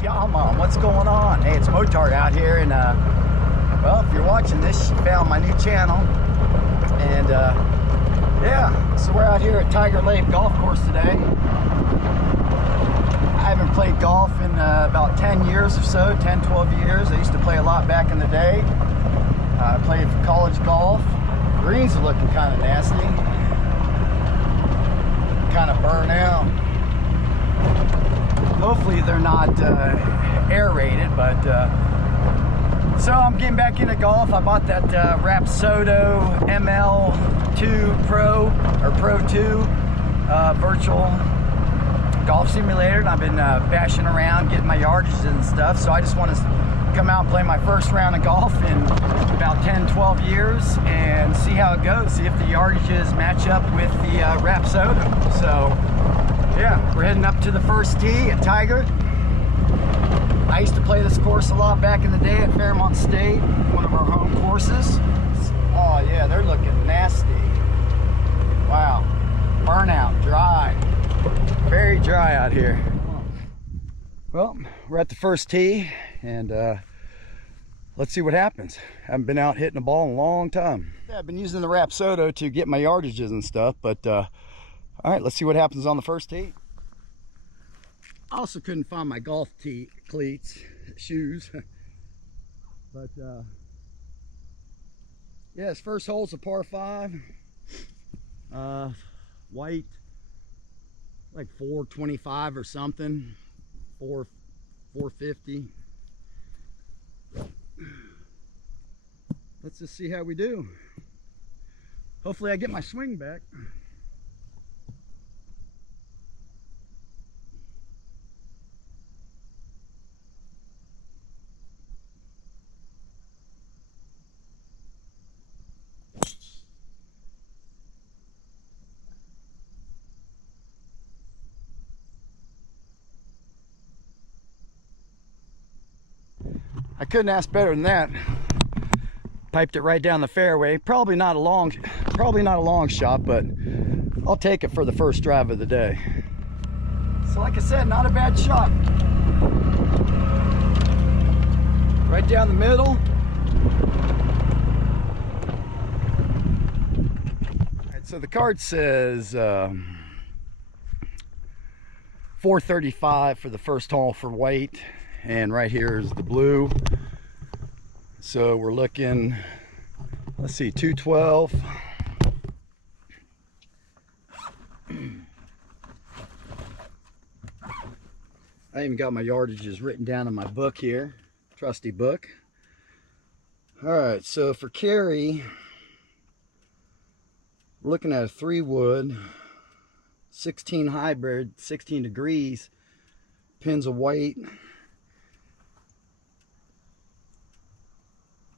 Mlm, what's going on? Hey, it's Motard out here, and well, if you're watching this, you found my new channel, and yeah, so we're out here at Tygart Lake Golf Course today. I haven't played golf in about 10 years or so, 10, 12 years. I used to play a lot back in the day. I played for college golf. Greens are looking kind of nasty, kind of burnt out. Hopefully they're not aerated, but so I'm getting back into golf. I bought that Rapsodo MLM Pro or Pro2 virtual golf simulator, and I've been bashing around getting my yardages and stuff. So I just want to come out and play my first round of golf in about 10-12 years and see how it goes, see if the yardages match up with the Rapsodo. So yeah, we're heading up to the first tee at Tygart. I used to play this course a lot back in the day at Fairmont State, one of our home courses. Oh yeah, they're looking nasty. Wow, burnout, dry, very dry out here. Well, we're at the first tee, and let's see what happens. I haven't been out hitting the ball in a long time. Yeah, I've been using the Rapsodo to get my yardages and stuff, but all right, let's see what happens on the first tee. I also couldn't find my golf tee cleats, shoes, but yeah, this first hole's a par 5, white, like 425 or something, 450. Let's just see how we do. Hopefully I get my swing back. I couldn't ask better than that. Piped it right down the fairway. Probably not a long shot, but I'll take it for the first drive of the day. So like I said, not a bad shot. Right down the middle. All right, so the card says 435 for the first hole for white, and right here is the blue. So we're looking, let's see, 212. I even got my yardages written down in my book here, trusty book. All right, so for carry, we're looking at a 3-wood, 16 hybrid, 16 degrees, pins of white.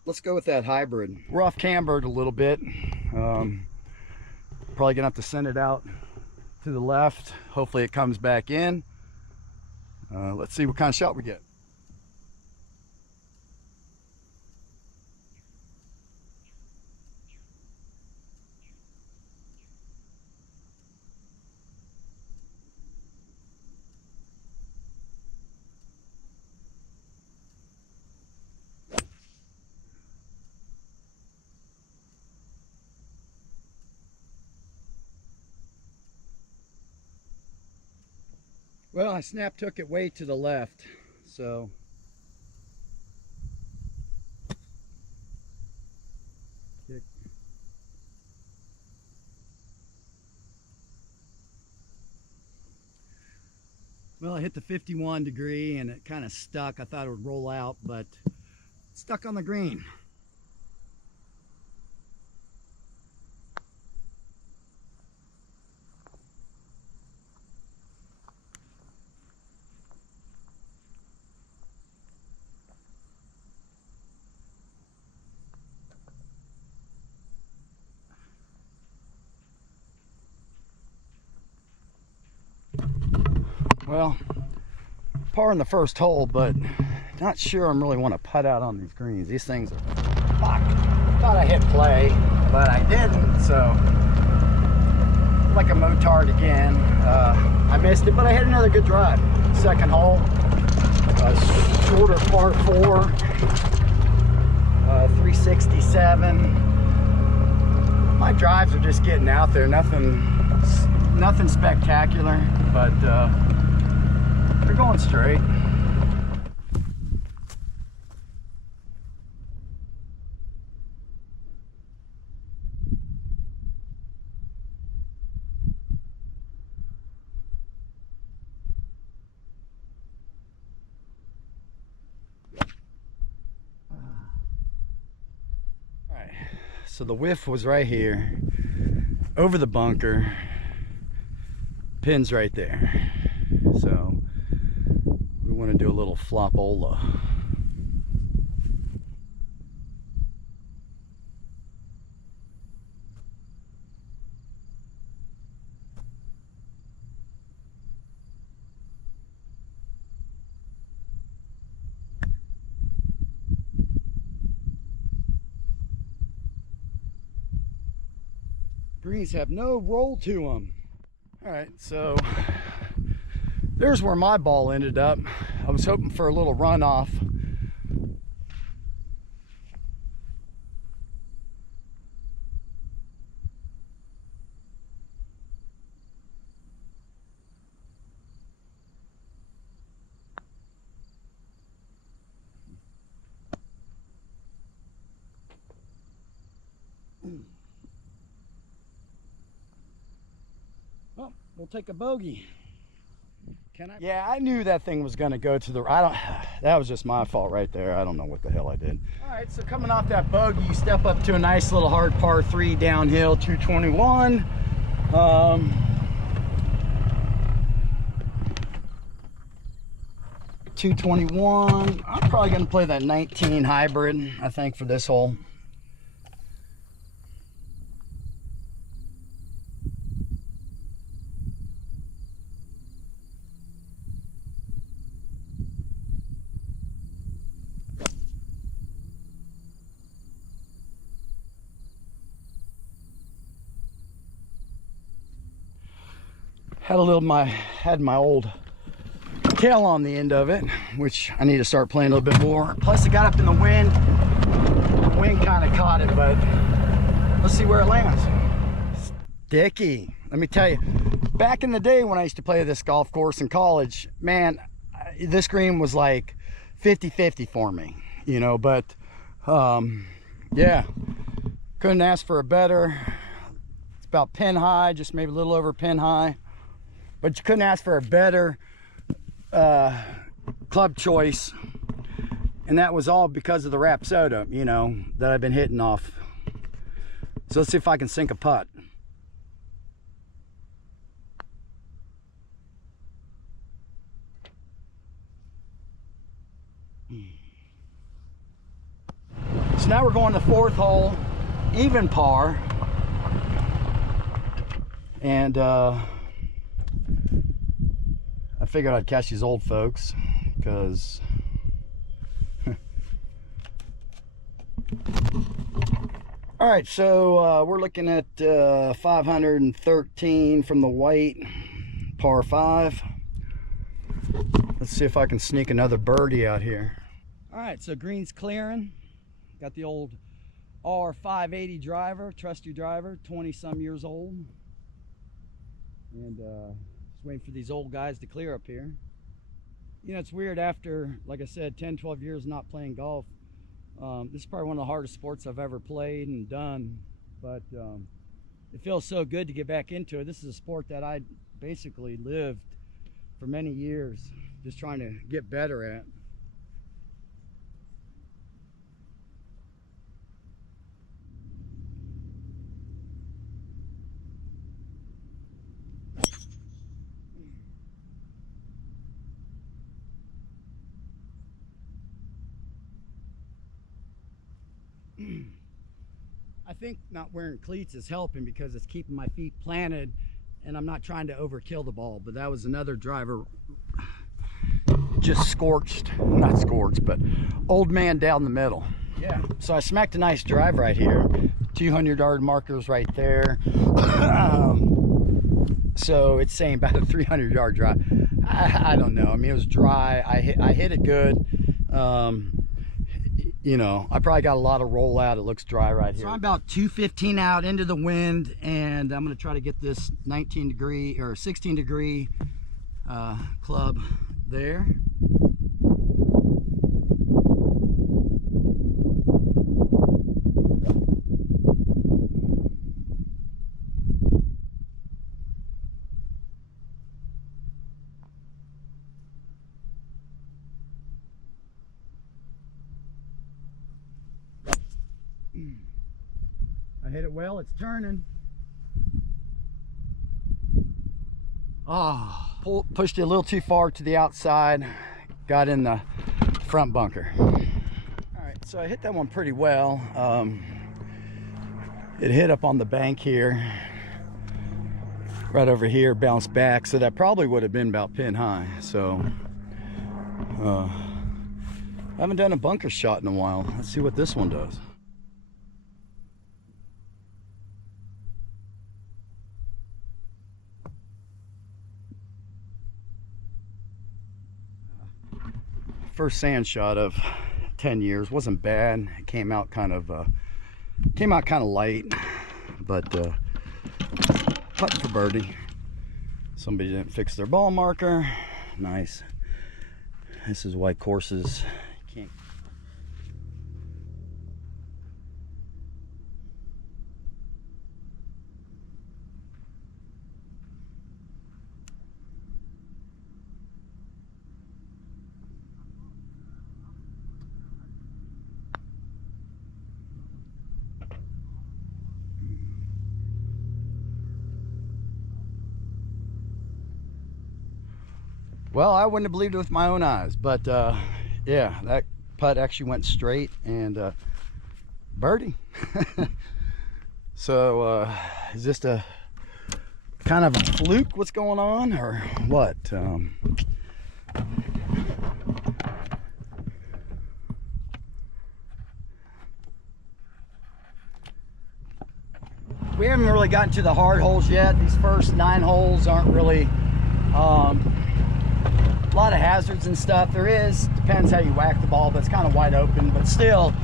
Let's go with that hybrid. We're off cambered a little bit. Probably gonna have to send it out to the left. Hopefully it comes back in. Let's see what kind of shot we get. Well, I took it way to the left, so kick. Well, I hit the 51 degree and it kind of stuck. I thought it would roll out, but it stuck on the green. Well, par in the first hole, but not sure I'm really want to putt out on these greens. These things are fuck. Thought I hit play, but I didn't, so like a motard again. I missed it, but I had another good drive. Second hole. shorter par 4, 367. My drives are just getting out there, nothing spectacular, but they're going straight. So the whiff was right here, over the bunker, pin's right there. So we want to do a little flopola. Greens have no roll to them. All right, so there's where my ball ended up. I was hoping for a little runoff. Well, we'll take a bogey. Can I? Yeah, I knew that thing was going to go to the. That was just my fault right there. I don't know what the hell I did. All right, so coming off that bogey, you step up to a nice little hard par 3 downhill, 221. 221. I'm probably going to play that 19 hybrid, I think, for this hole. Had my old tail on the end of it, which I need to start playing a little bit more. Plus it got up in the wind. The wind kind of caught it, but let's see where it lands. Sticky. Let me tell you, back in the day when I used to play this golf course in college, man, this green was like 50-50 for me, you know, but yeah, couldn't ask for a better. It's about pin high, just maybe a little over pin high. But you couldn't ask for a better club choice. And that was all because of the Rapsodo, you know, that I've been hitting off. So let's see if I can sink a putt. So now we're going to 4th hole, even par. And I figured I'd catch these old folks because all right, so we're looking at 513 from the white, par 5. Let's see if I can sneak another birdie out here. All right, so green's clearing. Got the old R580 driver, trusty driver, 20-some years old. And just waiting for these old guys to clear up here. You know, it's weird after, like I said, 10-12 years not playing golf. This is probably one of the hardest sports I've ever played and done, but it feels so good to get back into it. This is a sport that I basically lived for many years, just trying to get better at. I think not wearing cleats is helping because it's keeping my feet planted and I'm not trying to overkill the ball. But that was another driver just scorched, not scorched, but old man down the middle. Yeah, so I smacked a nice drive right here. 200-yard markers right there. So it's saying about a 300-yard drive. I don't know. I mean, it was dry. I hit it good. You know, I probably got a lot of rollout. It looks dry right here. So I'm about 215 out into the wind, and I'm going to try to get this 19 degree or 16 degree club there. I hit it well, it's turning. Oh, pushed it a little too far to the outside, got in the front bunker. All right, so I hit that one pretty well. It hit up on the bank here, right over here, bounced back, so that probably would have been about pin high. So I haven't done a bunker shot in a while. Let's see what this one does. First sand shot of 10 years. Wasn't bad. It came out kind of light, but putting for birdie. Somebody didn't fix their ball marker. Nice. This is why courses can't. Well, I wouldn't have believed it with my own eyes, but yeah, that putt actually went straight and birdie. So is this a kind of a fluke what's going on, or what? We haven't really gotten to the hard holes yet. These first 9 holes aren't really a lot of hazards and stuff. There is, depends how you whack the ball, but it's kind of wide open. But still,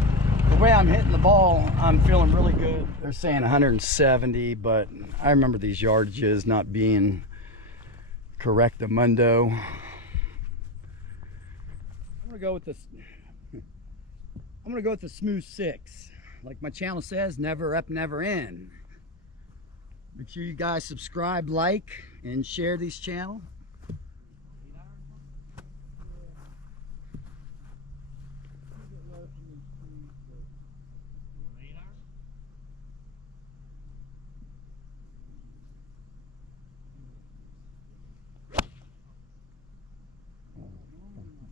the way I'm hitting the ball, I'm feeling really good. They're saying 170, but I remember these yardages not being correctamundo. I'm gonna go with this. I'm gonna go with the smooth 6. Like my channel says, never up, never in. Make sure you guys subscribe, like, and share this channel.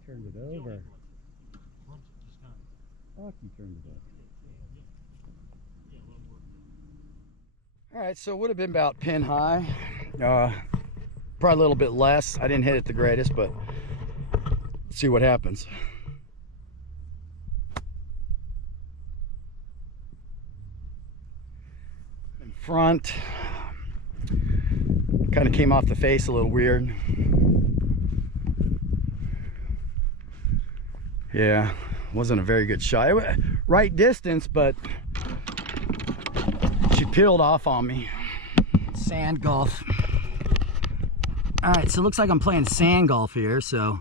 Turned it over. Fuck, you turned it over. All right, so it would have been about pin high. Probably a little bit less. I didn't hit it the greatest, but let's see what happens. In front, kind of came off the face a little weird. Yeah, wasn't a very good shot. Right distance, but she peeled off on me. Sand golf. All right, so it looks like I'm playing sand golf here. So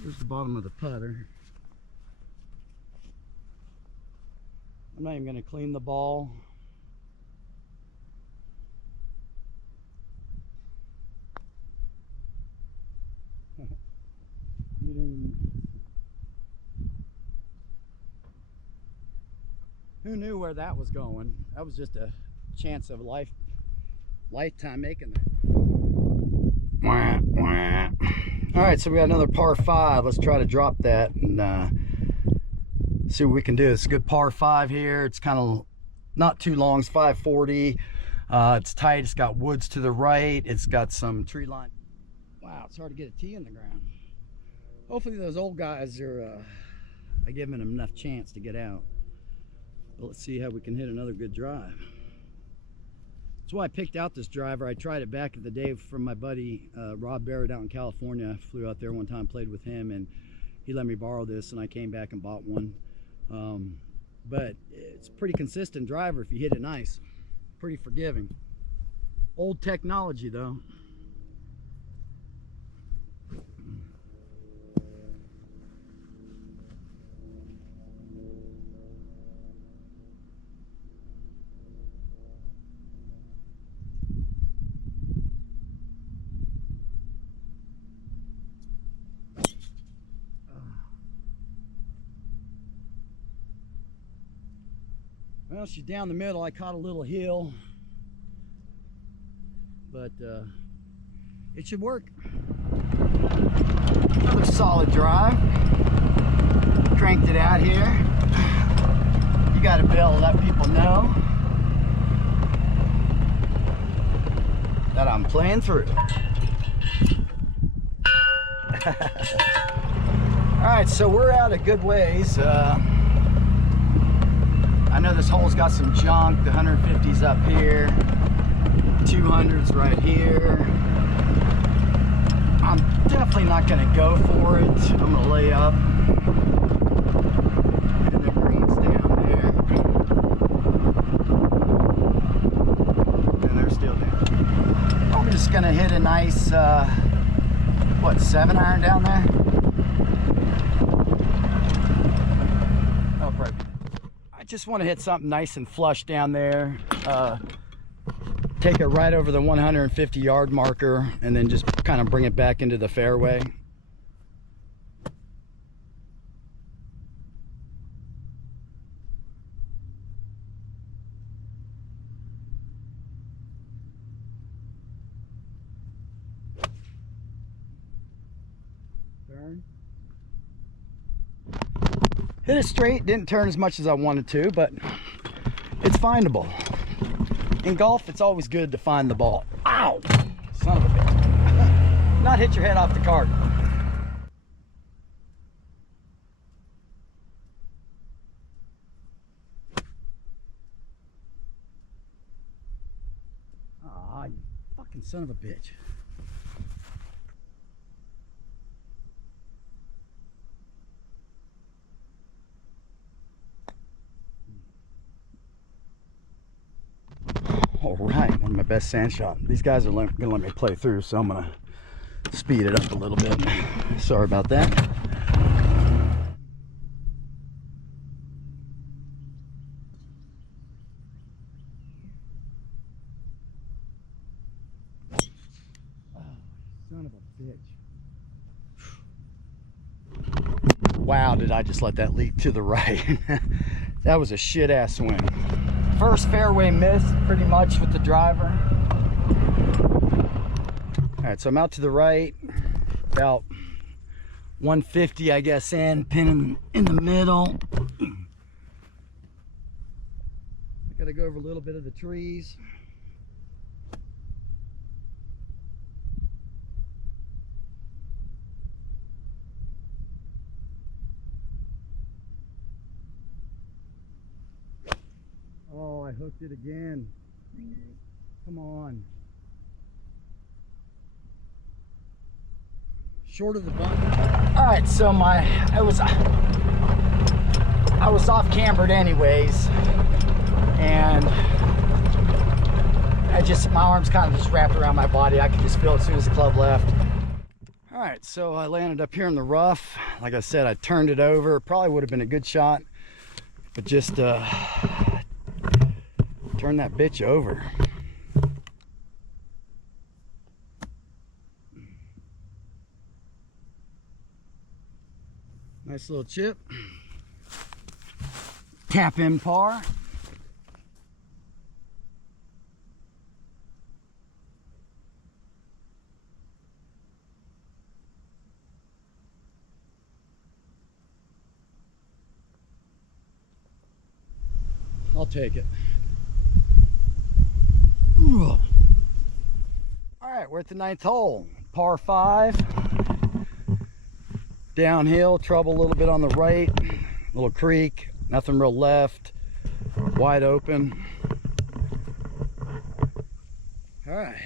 here's the bottom of the putter. I'm not even going to clean the ball. Who knew where that was going? That was just a chance of lifetime making that. Wah, wah. All right, so we got another par 5. Let's try to drop that and see what we can do. It's a good par 5 here. It's kind of not too long. It's 540. It's tight. It's got woods to the right. It's got some tree line. Wow, it's hard to get a tee in the ground. Hopefully those old guys are giving them enough chance to get out. But let's see how we can hit another good drive. That's why I picked out this driver. I tried it back in the day from my buddy Rob Barrett out in California. I flew out there one time, played with him, and he let me borrow this, and I came back and bought one. But it's a pretty consistent driver if you hit it nice. Pretty forgiving. Old technology though. Well, she's down the middle. I caught a little hill, but it should work. Another solid drive. Cranked it out here. You got to be able to let people know that I'm playing through. All right, so we're out a good ways. I know this hole's got some junk. The 150's up here, 200's right here. I'm definitely not going to go for it. I'm going to lay up, and the green's down there, and they're still down. I'm just going to hit a nice, what, 7-iron down there? Oh, right. I just want to hit something nice and flush down there. Take it right over the 150-yard marker, and then just kind of bring it back into the fairway. Turn. Hit it straight. Didn't turn as much as I wanted to, but it's findable. In golf, it's always good to find the ball. Ow! Son of a bitch. Not hit your head off the cart. Ah, you fucking son of a bitch. All right, one of my best sand shot. These guys are gonna let me play through, so I'm gonna speed it up a little bit. Sorry about that. Oh, son of a bitch. Wow, did I just let that leak to the right. That was a shit ass swing. First fairway miss, pretty much, with the driver. All right, so I'm out to the right, about 150, I guess, in, pin in the middle. I gotta go over a little bit of the trees. Oh, I hooked it again. Come on. Short of the button. All right, so I was off cambered anyways, and my arms kind of just wrapped around my body. I could just feel it as soon as the club left. All right, so I landed up here in the rough. Like I said, I turned it over. Probably would have been a good shot, but just turn that bitch over. Nice little chip. Tap in par. I'll take it. All right, we're at the 9th hole, par 5. Downhill, trouble a little bit on the right, little creek, nothing real left, wide open. All right.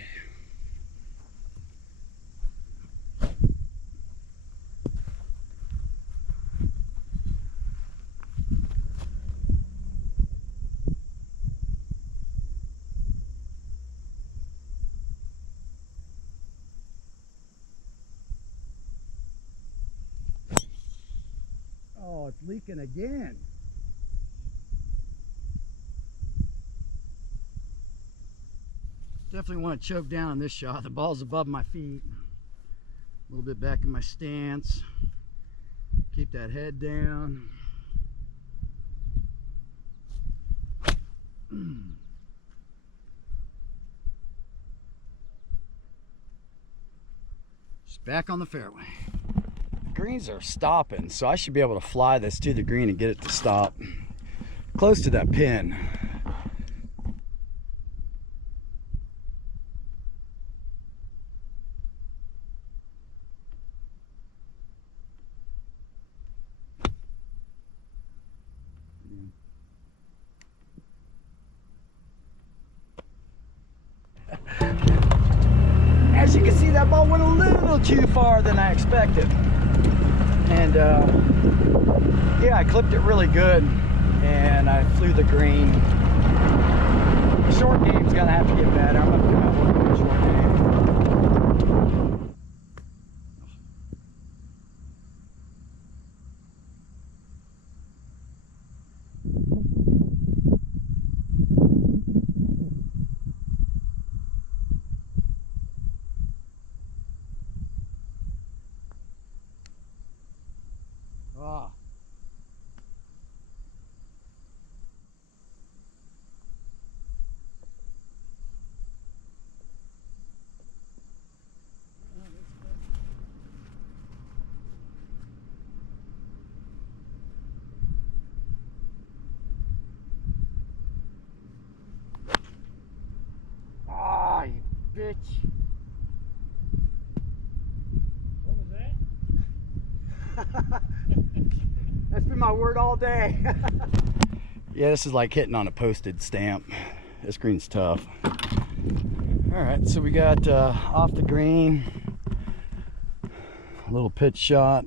Oh, it's leaking again. Definitely want to choke down on this shot. The ball's above my feet. A little bit back in my stance. Keep that head down. Just back on the fairway. The greens are stopping, so I should be able to fly this to the green and get it to stop close to that pin. As you can see, that ball went a little too far than I expected. And yeah, I clipped it really good and I flew the green. Short game's gonna have to get better. I'm gonna come out working on short game. Ah. Ah, you bitch. What was that? That's been my word all day. Yeah, this is like hitting on a posted stamp. This green's tough. All right, so we got off the green, a little pitch shot.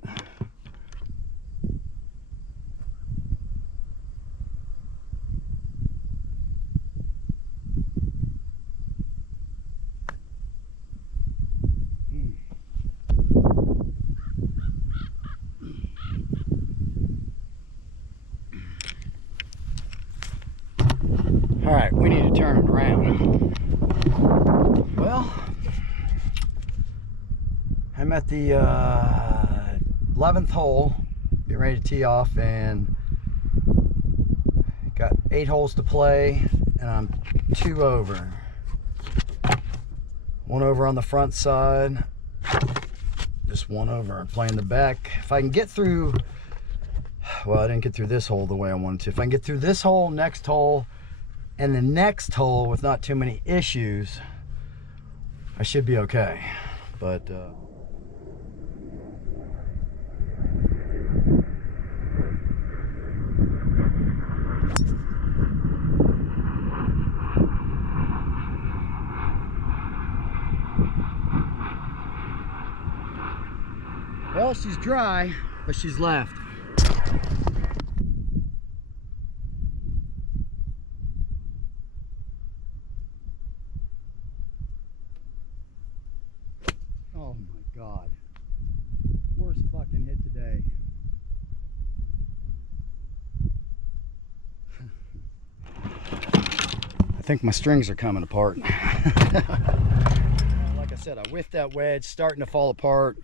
All right, we need to turn it around. Well, I'm at the 11th hole, getting ready to tee off, and got 8 holes to play, and I'm 2 over. 1 over on the front side, just 1 over playing the back. If I can get through, well, I didn't get through this hole the way I wanted to. If I can get through this hole, next hole, and the next hole with not too many issues, I should be okay. But well, she's dry, but she's left. Oh my God. Worst fucking hit today. I think my strings are coming apart. Like I said, I whiffed that wedge, starting to fall apart.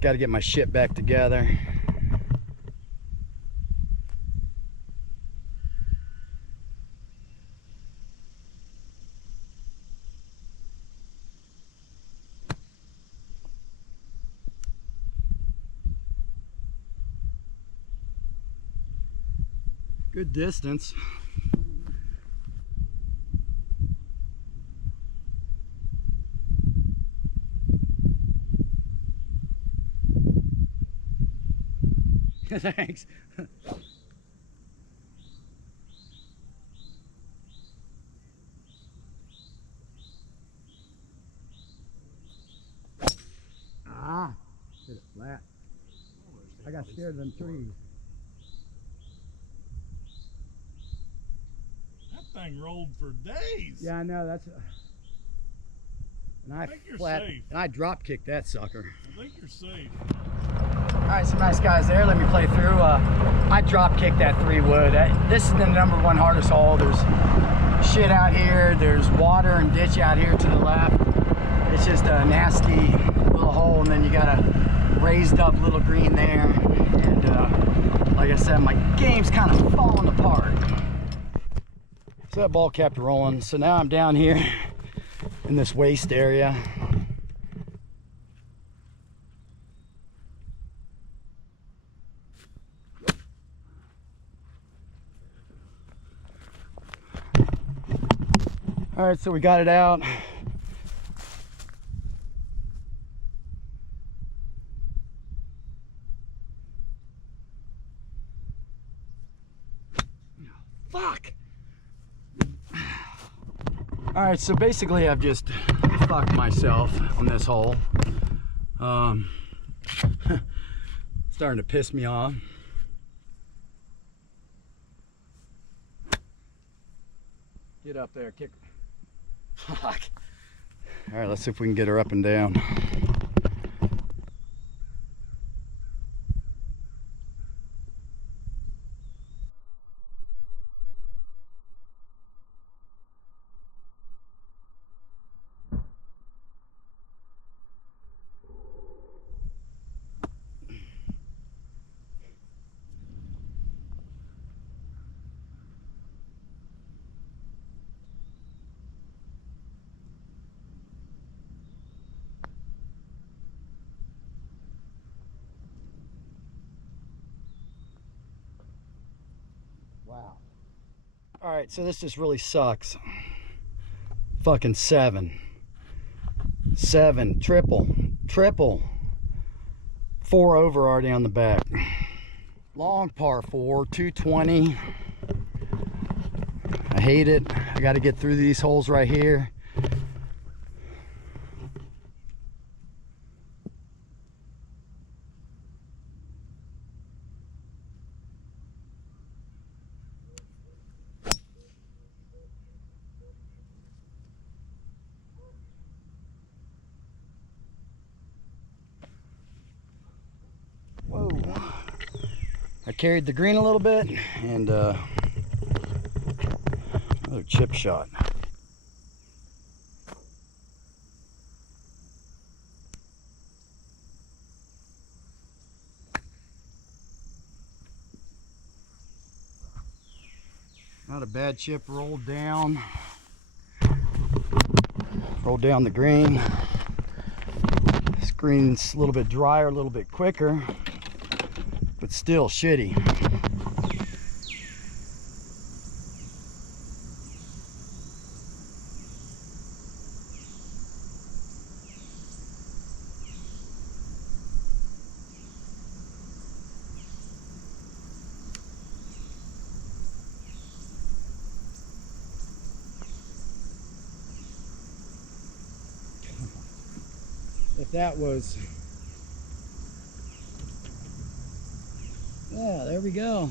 Got to get my shit back together. Good distance. Thanks. scared of them trees. That thing rolled for days. Yeah, I know. That's. And I think you're flat. safe. And I drop kicked that sucker. I think you're safe. All right, some nice guys there. Let me play through. I drop kicked that 3-wood. This is the #1 hardest hole. There's shit out here. There's water and ditch out here to the left. It's just a nasty little hole, and then you got a raised up little green there. And like I said, my game's kind of falling apart. So that ball kept rolling. So now I'm down here in this waste area. All right, so we got it out. Fuck. All right, so basically I've just fucked myself on this hole. Starting to piss me off. Get up there, kick. Fuck. All right, let's see if we can get her up and down. Wow. All right, so this just really sucks. Fucking 7, triple, 4 over already on the back. Long par 4, 220. I hate it. I got to get through these holes right here. Whoa. I carried the green a little bit, and another chip shot. Not a bad chip, rolled down the green. This green's a little bit drier, a little bit quicker, but still shitty. If that was, yeah, there we go.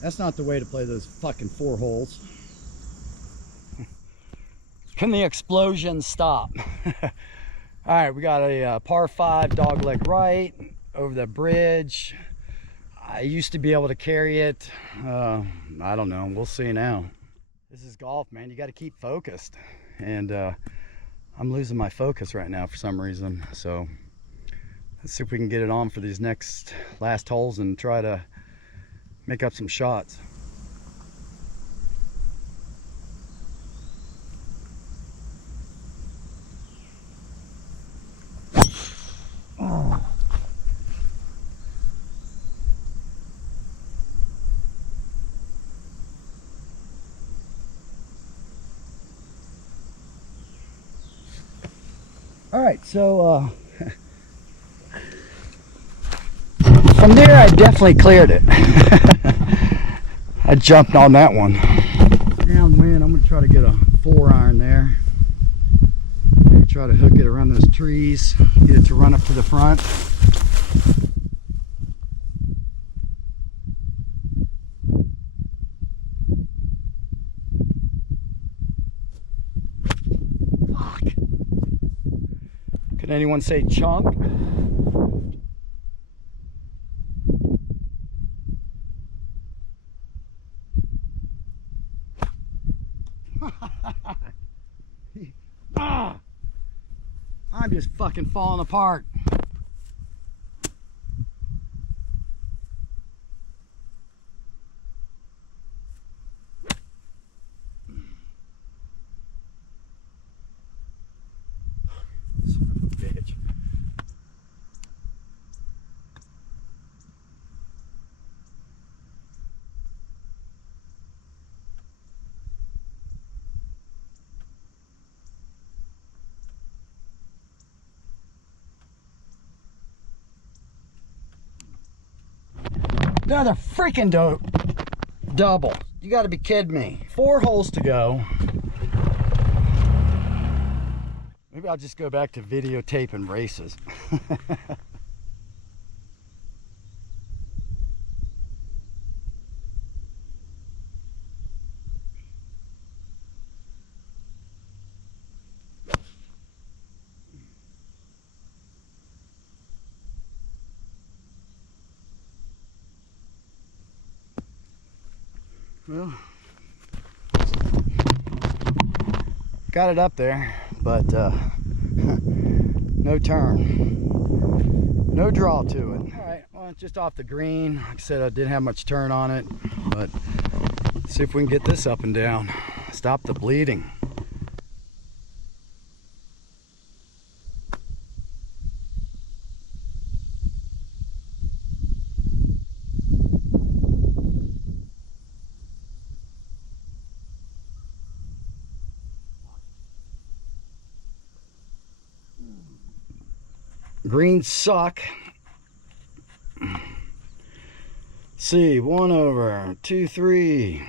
That's not the way to play those fucking 4 holes. Can the explosion stop? All right, we got a par 5 dogleg right over the bridge. I used to be able to carry it. I don't know, we'll see now. This is golf, man. You got to keep focused, and I'm losing my focus right now for some reason. So let's see if we can get it on for these last holes and try to make up some shots. Oh. All right, so from there I definitely cleared it. I jumped on that one. Downwind, I'm gonna try to get a 4-iron there. Maybe try to hook it around those trees, get it to run up to the front. Can anyone say chunk? Ah, I'm just fucking falling apart. Son of a bitch. Another freaking double. You gotta be kidding me. 4 holes to go. Maybe I'll just go back to videotaping races. Well, got it up there, but no turn, no draw to it. All right, well, it's just off the green. Like I said, I didn't have much turn on it, but let's see if we can get this up and down. Stop the bleeding. Greens suck. See, 1 over 2, 3,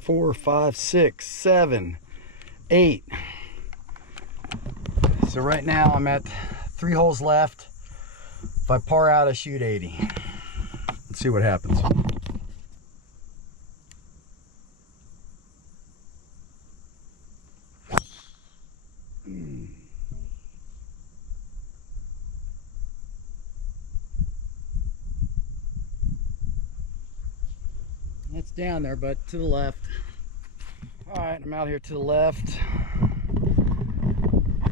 4, 5, 6, 7, 8. So right now I'm at 3 holes left. If I par out, I shoot 80. Let's see what happens. It's down there, but to the left. All right, I'm out here to the left.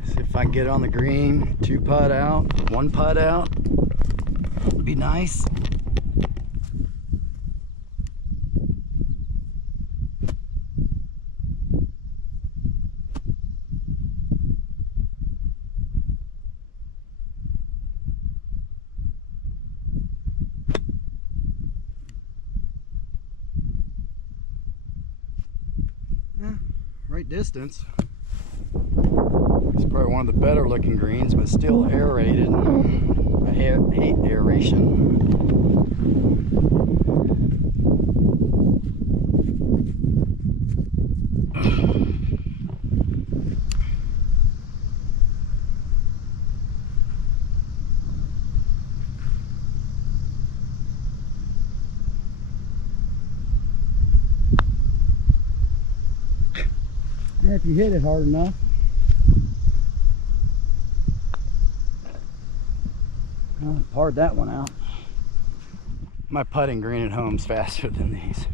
See if I can get it on the green. 2 putt out, 1 putt out. Would be nice. Right distance. It's probably one of the better looking greens, but still aerated. I hate aeration. If you hit it hard enough. Well, parred that one out. My putting green at home's faster than these.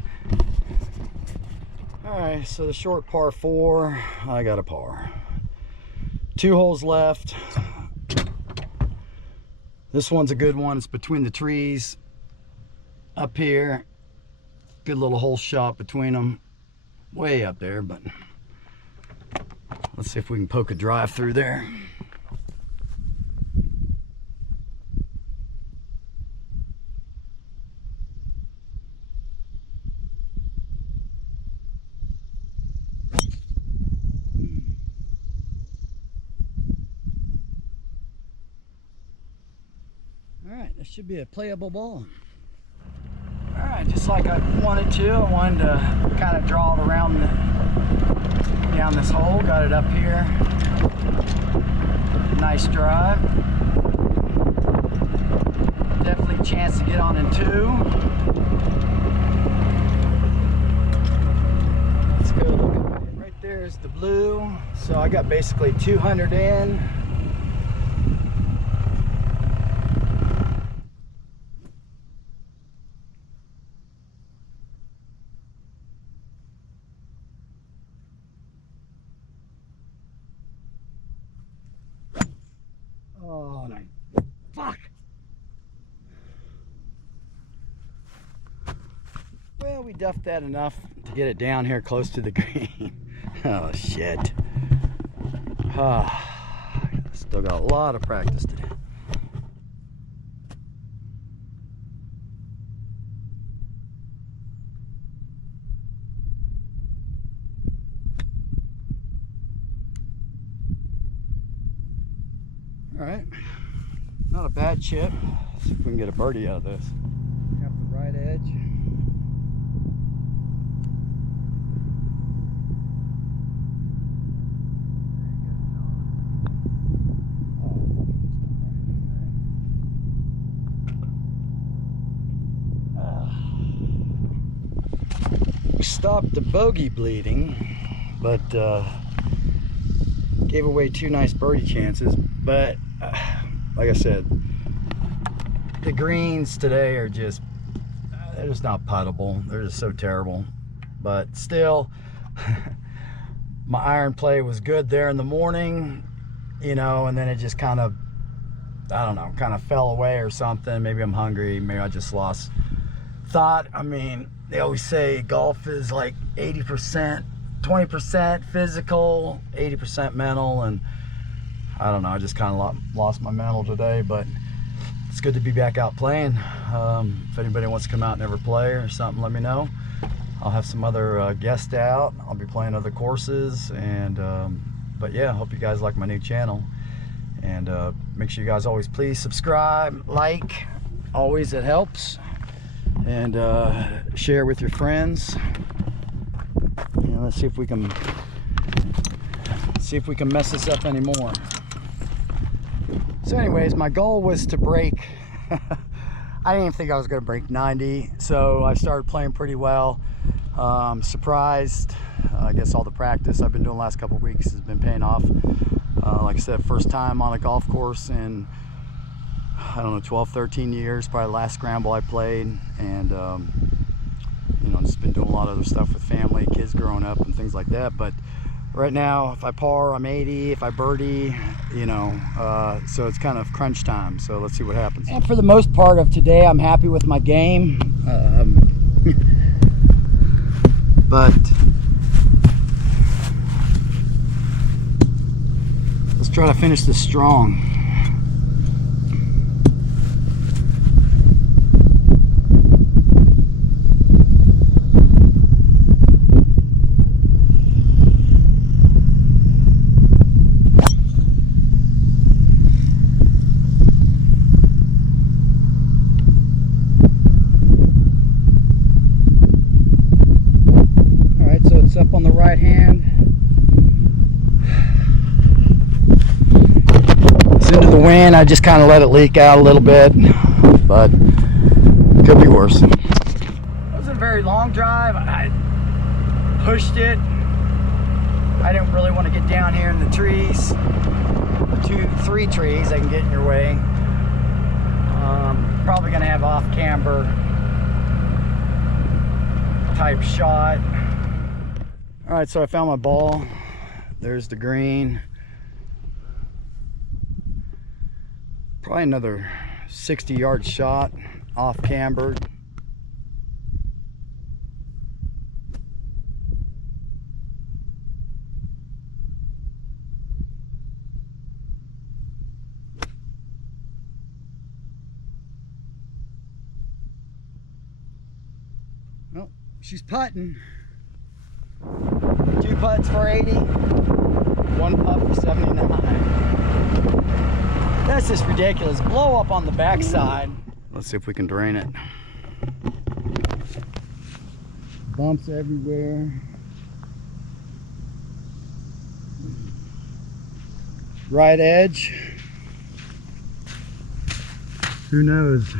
Alright, so the short par 4, I got a par. 2 holes left. This one's a good one. It's between the trees up here. Good little hole shot between them. Way up there, but let's see if we can poke a drive through there. All right, this should be a playable ball. All right, just like I wanted to. I wanted to kind of draw it around down this hole. Got it up here. Nice drive. Definitely a chance to get on in 2. Let's go look at right there is the blue. So I got basically 200 in. duffed that enough to get it down here close to the green. Oh shit. Still got a lot of practice to do. All right, not a bad chip. Let's see if we can get a birdie out of this. Got the right edge. Stopped the bogey bleeding, but gave away 2 nice birdie chances. But like I said, the greens today are just, they're just not puttable. They're just so terrible. But still, my iron play was good there in the morning, you know, and then it just kind of, I don't know, kind of fell away or something. Maybe I'm hungry, maybe I just lost thought. I mean, they always say golf is like 80%, 20% physical, 80% mental, and I don't know, I just kind of lost my mental today, but it's good to be back out playing. If anybody wants to come out and ever play or something, let me know. I'll have some other guests out. I'll be playing other courses, and but yeah, I hope you guys like my new channel, and make sure you guys always please subscribe, like, always, it helps, and share with your friends. You know, let's see if we can mess this up anymore. So anyways, my goal was to break I didn't even think I was going to break 90, so I started playing pretty well. Surprised. I guess all the practice I've been doing the last couple of weeks has been paying off. Like I said, first time on a golf course in, I don't know, 12, 13 years, probably the last scramble I played, and you know, just been doing a lot of other stuff with family, kids growing up and things like that. But right now, if I par, I'm 80. If I birdie, you know, so it's kind of crunch time. So let's see what happens. And for the most part of today, I'm happy with my game. But let's try to finish this strong. Up on the right hand. It's into the wind. I just kind of let it leak out a little bit, but could be worse. It wasn't a very long drive. I pushed it. I didn't really want to get down here in the trees. The 3 trees that can get in your way. Probably gonna have off camber type shot. All right, so I found my ball. There's the green. Probably another 60-yard shot off cambered. Oh, she's putting. 2 putts for 80, 1 putt for 79. That's just ridiculous. Blow up on the backside. Let's see if we can drain it. Bumps everywhere. Right edge. Who knows?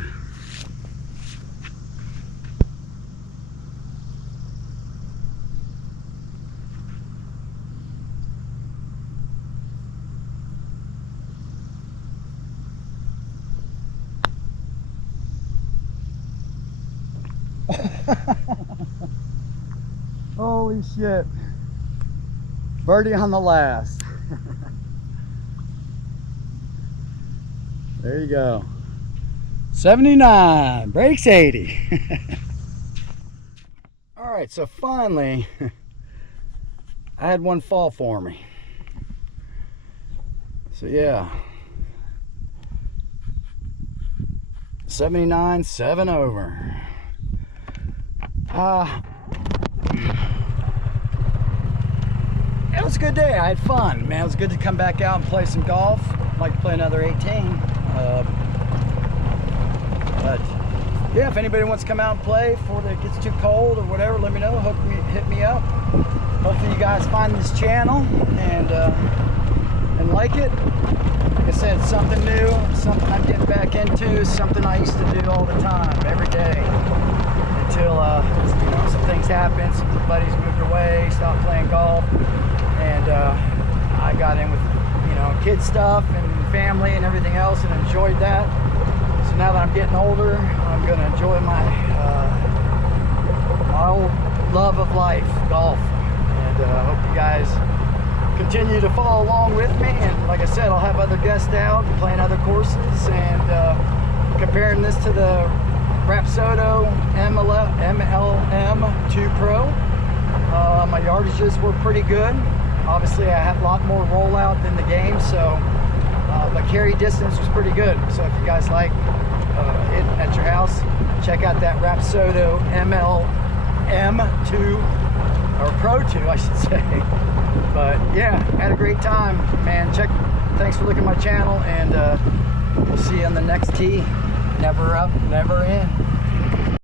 Holy shit. Birdie on the last. There you go. 79, breaks 80. All right, so finally, I had one fall for me. So yeah, 79, 7 over. It was a good day. I had fun, man. It was good to come back out and play some golf. I'd like to play another 18. But yeah, if anybody wants to come out and play before it gets too cold or whatever, let me know. Hit me up. Hopefully you guys find this channel and like it. Like I said, something new, something I'm getting back into, something I used to do all the time, every day, until you know, some things happened. Some buddies moved away, stopped playing golf, and I got in with, you know, kid stuff and family and everything else, and enjoyed that. So now that I'm getting older, I'm going to enjoy my old love of life, golf. And I hope you guys continue to follow along with me. And like I said, I'll have other guests out playing other courses, and comparing this to the Rapsodo MLM PRO2. My yardages were pretty good. Obviously, I had a lot more rollout than the game, so but carry distance was pretty good. So if you guys like it at your house, check out that Rapsodo MLM2 or Pro2, I should say. But yeah, had a great time, man. Thanks for looking at my channel, and we'll see you on the next tee. Never up, never in.